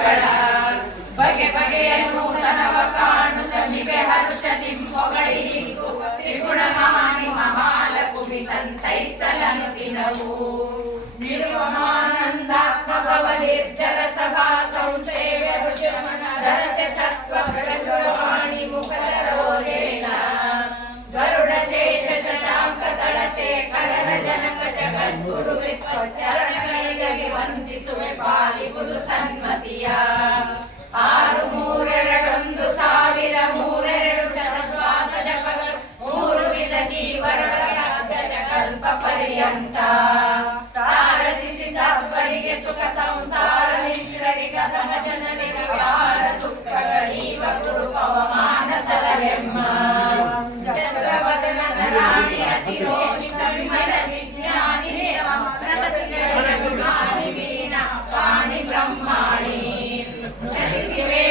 ವೇದಗಳ ಬಗೆ ಬಗೆಯ ನೂತನವ ಕಾಣುತ್ತ ನಿವೆ ಹರ್ಷದಿ ಹೊಗಳಿ ತ್ರಿಗುಣಮಾನಿ ಮಹಾಲಕುಮಿ ಸಂತೈಸಲನು ದಿನವೂ ನಿರ್ವಮಾನಂದಾತ್ಮಭವ ನಿರ್ಜರ ಸಭಾ ಸಂಸೇವ್ಯ ರುಜುಮನ ಧರತೆ ಸತ್ವ ಪ್ರಚುರವಾಣಿ ಮುಖದರೋಜೇನ ಗರುಡ ಶೇಷ ಶಶಾಂಕ ದಳ ಶೇಖರನ ಜನಕ ಜಗದ್ಗುರು ಚರಣಗಳಿಗೆ ವಂದಿಸುವೆ ಪಾಲಿಬುದು ಸನ್ಮತಿಯ 6321000 ಶತಶ್ವಾಸ ಜಪಗಳು 3 ವಿಧ ಜೀವರೊಳಗ ಕಲ್ಪ ಪರ್ಯಂತ ಸಾರಥಿಸಿ ಸಬ್ಬರಿಗೆ ಸುಖ ಸಂಸಾರ ಮಿಶ್ರರಿಗ ಸಮಜನರಿಗೆ ವ್ಯಾರ ದುಃಖಗಳೀವ ಗುರು ಪವಮಾನ ಸಲವೆಮ್ಮ ಚಂದ್ರವದನ ರಾಣಿ ಅತಿರೋಹಿತ ವಿಮಲ ವಿಜ್ಞಾನಿ ಗುಣಾನಿ ವೀಣ ಪಾಣಿ ಬ್ರಹ್ಮಾಣಿ ಚಲಿಸಿವೆ